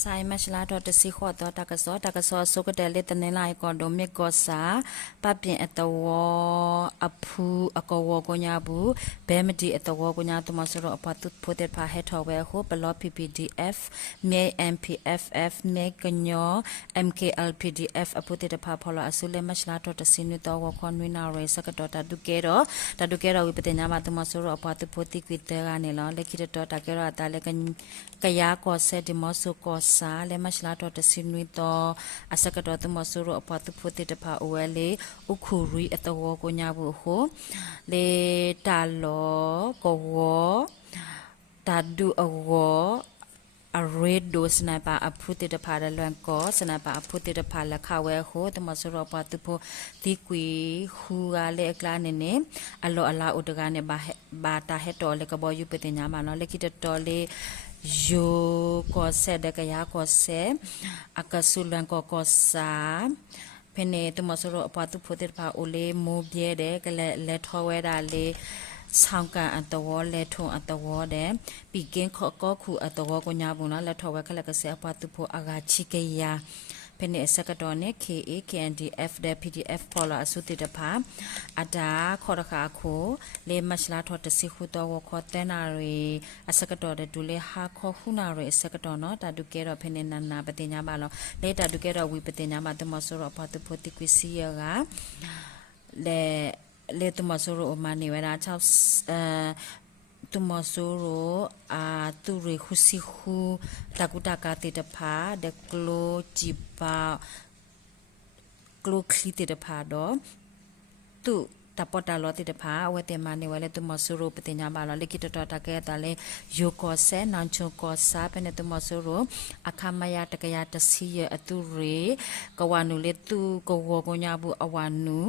ไซมาชลาดอตสิขอดอตากะซอสุกเดเลตเนลายกอดเมกอสาปะเปียนอตวอพูอกวกญาบูเบมดีอตวกญาตมสรอปะตุโพเตพาเฮทอเวโฮปลอ PPDF เม MPFF เมกญอ MKLPDF อพุเตพาพอลออสุเลมาชลาดอตสินุตวคอนวินาเรสกดอตาดุเกโรวิปเตญามาตมสรอปะตุโพติกวิเตราเนลอเลคิดตอตาเกโรตาเลกยากอเซดิมอสุกอสาเลมาชลาดอตสินุตอสกดอตมสรอปะตุโพติพาโอเวเลอุคูรีอตวกญาบูโฮเลตาโลกวตาดูอวอเรดโดสนาปาอพุติตพาลวนกอสนาปาอพุติตพาละคาเวโฮตมสรปาตุโพติกวีฮูกาเลกลาเนเนอโลอลาอุตกาเนบาตาเฮตอเลกบอยุปติญามาเนาะเลกิตตอเลโยกอเซเดกยากอเซอากาสุลันกอกอสาเพเนตมสรปาตุโพติตพาโอเลโมเบียเดกเลทอเวดาเลဆောင်ကန်အတော်လဲထုံအတော်တဲ့ပြီးကင်းခော့ကောခုအတော်ကိုညာဘူးနော်လက်ထော်ဝဲခလက်ကဆက်ပါသူဖို့အဂါချိကေယာဖနေစကတော်နဲ့ KA KNDF တဲ့ PDF ပေါ်လာအစုတိတဖာအတာခေါ်တခါခိုလေမရှလာထော်တစီခုတော်ခေါ်တဲနာရီအစကတော်တဲ့ဒူလေဟာခေါ်ခုနာရီစကတော်နော်တာဒုကဲတော့ဖနေနနာပတင်ညာပါလောလေတာဒုကဲတော့ဝီပတင်ညာမှာတမဆိုတော့ဖတ်သူဖို့တိကွစီယာကလေတမဆိုရမနီဝရာချောက်တမဆိုရအာတူရခုစီခုတကုတကာတေတဖာဒကလိုဂျီပါကလိုခလီတေတဖာတော့တူတပတာလောတေတဖာဝတေမနီဝလေတမဆိုရပတိညာပါလောလေကိတတတကဲတလေယိုကောဆဲနန်ချုံကောစာပနေတမဆိုရအခမယတကယတစီယအတူရေကဝနုလေတူကဝကိုညာဘူးအဝနု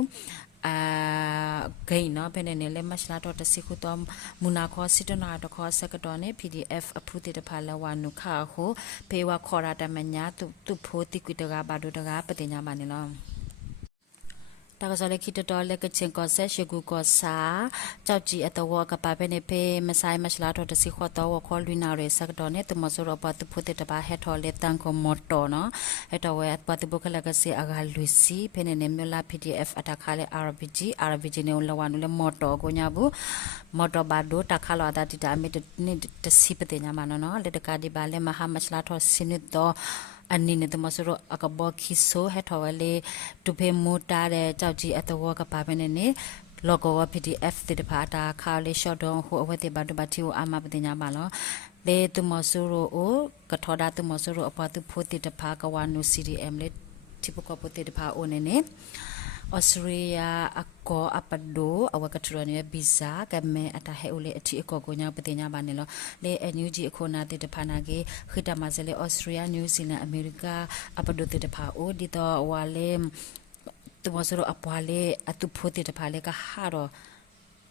ဂိနော်ဖနေနေလေမရှလာတော့တစီခုတော့မူနာခေါ်စစ်တနာတော့ခေါ်စကတော့နေ PDF အဖူတိတဖာလဝနုခါဟုဖေဝခေါ်ရတမညာသူဖိုတိကွတကဘာဒုတကပတိညာမနေလောတကစားလေခိတတော်လက်ကချင်းကောဆက်ရှိကူကောစာကြောက်ကြီးအတော်ကပါပဲနေဖေမဆိုင်မရှလာတော့တစီခေါ်တော့ခေါ်လွိနာရစကတော့နေတမဆိုတော့ပတ်ဖို့တဲ့တပါဟက်ထော်လက်တန်ကိုမော်တော်နော်ဟက်တော်ဝဲပတ်ဘုကလကစီအဂါလူစီဖေနေနေမြလာ PDF အတခါလေ RBG နေလဝနုလေမော်တော်ကိုညာဘူးမော်တော်ဘာဒိုတခါလာတာတီတာမေတစီပတဲ့ညာမနော်လက်တကဒီပါလေမဟာမရှလာတော့စနစ်တော့อันนี้เนี่ยตัวมาสุรอกบคิโซให้ทวเลตุเพมูตาเดเจ้าจีอัตวกปาเป็นเนี่ยโลโก้ PDF ติดพาตาคาเลชอดองหัวเวติบัดบัติวอามาปติญามาลอเลตุมาสุรโอกทอดาตุมาสุรอปาตุโพติตพากวานุ CDM เลทิปกปติตพาโอเนเนออสเตรเลียอากออปดโดอวกตรเนบิซากะเมอตาเฮโอเลอติอกกญาปติญาบาเนลเลเอนิวจีโคนาติตพานาเกခိตมาเซเลออสเตรเลียนิวซีแลนด์อเมริกาอปดโดติตพาโอดิตอวาเลตุมสโรอปวาเลอตุโพติตพาเลกะฮารอ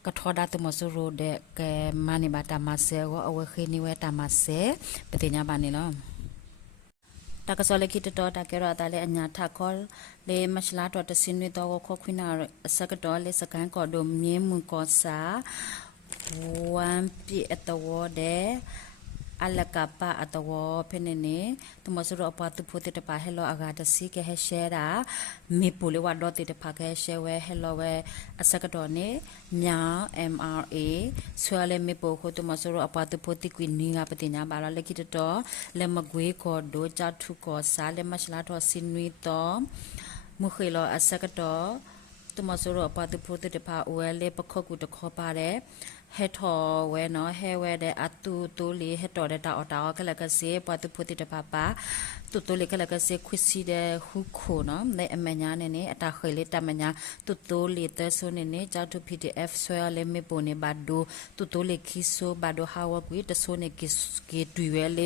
กะทอดาตุมสโรเดแกมานิบาตามาเซโออเวคินิเวตามาเซปติญาบาเนลตากะซอเลคิตตอตาเกรอตาเลอัญญาทาคอลเลมัชลาตอตสินเวตอคอควินาสกตอเลสกันกอดมเมมุกอสาวันปีอตวเดအလကပါအတော်ဖနေနေတမစရအပတ်ဖို့တဲ့ပါဟဲလောအဂါတစီကဟဲရှဲရာမေပူလေဝဒတဲ့ဖခဲရှဲဝဲဟဲလောဝဲအစကတော်နေညာ MRA ဆွဲလေမေပူခိုတမစရအပတ်ဖို့တိကွီနီငါပတိညာပါလာလက်ခိတတော်လက်မကွေးကောဒိုချထုကောစာလက်မရှလာတော်စင်နွီတော်မုခေလောအစကတော်တမစရအပတ်ဖို့တဲ့ပါအိုဲလေပခောက်ကူတခောပါတယ်เฮทอเวเนาะเฮเวเดอตุตุลีเฮตอเดตาอตากะละกะเซปะตุพุติตะปาปาตุตุลีกะละกะเซควิซีเดฮุโคเนาะในอเมญาเนเนอตาเคยเลตะมญาตุตุลีเตโซเนเนจาตุ PDF ซวยเลเมโปเนบาโดตุตุลีคิโซบาโดฮาวกวีตโซเนกิเกตุเวเล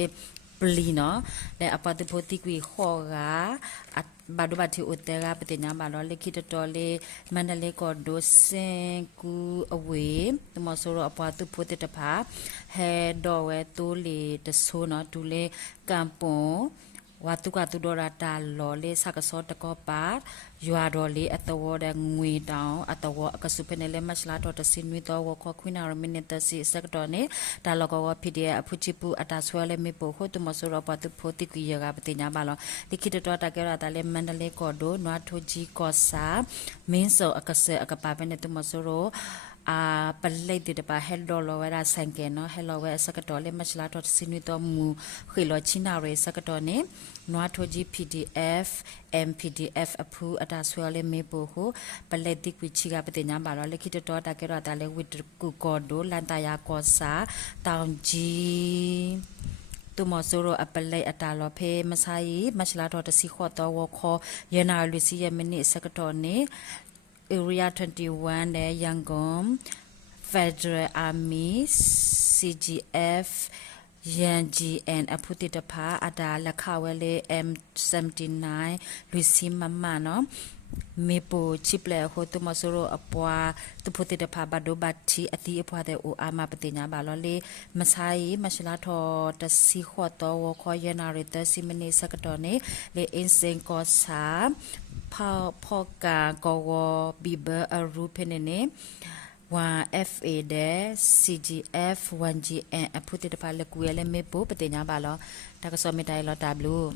ปลีเนาะและอปาตุพุติกวีขอกาบาดบัติอุตเตระปฏิญาบาลเลคิตตอเลมันเลกอโดเซกูอเวตมสโรอปาตุโพติตภาเฮดอเวตุเลตโซเนาะตุเลกัมปง ဝါတုကတူဒေါ်ရတာလော်လေးစကစောတကောပါရွာတော်လေးအတဝတဲ့ငွေတောင်အတဝအကစုဖနေလဲမချလာတော်တစင်ဝီတော်ဝခေါ်ခွင်းနာရမီနစ်တစီစကတော်နေတာလောကဝ PDF အဖူချီပူအတာဆွဲလဲမေပိုဟုတ်တမဆိုတော့ပတူဖိုတိကီရကပတိညာပါလောတိခိတတော်တကရတာလဲမန္တလေးကော်ဒိုနွားထိုကြီးကောစာမင်းစောအကဆအကပါပဲနဲ့တမဆိုတော့ပလိတ်တပါဟဲလောလောဝဲရာဆိုင်ကဲနော်ဟဲလောဝဲစကတော်လေမချလာတော်စင်းတော်မူခေလောချင်းနာရဲစကတော်နေနွားထိုကြီး PDF MPDF အဖူအတာဆွဲလေမေပိုဟုပလိတ်တိကွချီကပတိညာပါလောလက်ခိတတော်တကရတာလေဝစ်ကူကောဒိုလန်တယာကောစာတောင်ကြီးတူမဆိုရောအပလိအတာလောဖေမဆိုင်မချလာတော်တစီခေါ်တော်ဝခေါ်ရနာလူစီယမနိစကတော်နေArea 21 there Yangon Federal Army CGF YNGN အဖုတိတဖာအတာလက်ခဝဲလေ M79 လူစီမမနော်မေပိုချစ်ပလေဟိုတမဆိုရအပွားတဖုတိတဖာဘဒိုဘတ်ချီအတီအဖွာတဲ့အိုအာမပတိညာဘာလောလေမဆိုင်မရှလာထောတစီခေါ်တော်ဝခေါ်ရနာရတစီမနီစကတော်နေလေအင်းစင်ကောစာဖောကာကောဝဘီဘအရူဖနေနေ1FA တဲ့ CGF 1GN အဖုတိတဖာလက်ကွေလဲမေပိုပတိညာဘာလောတကစောမီတိုင်လောတာဘလူး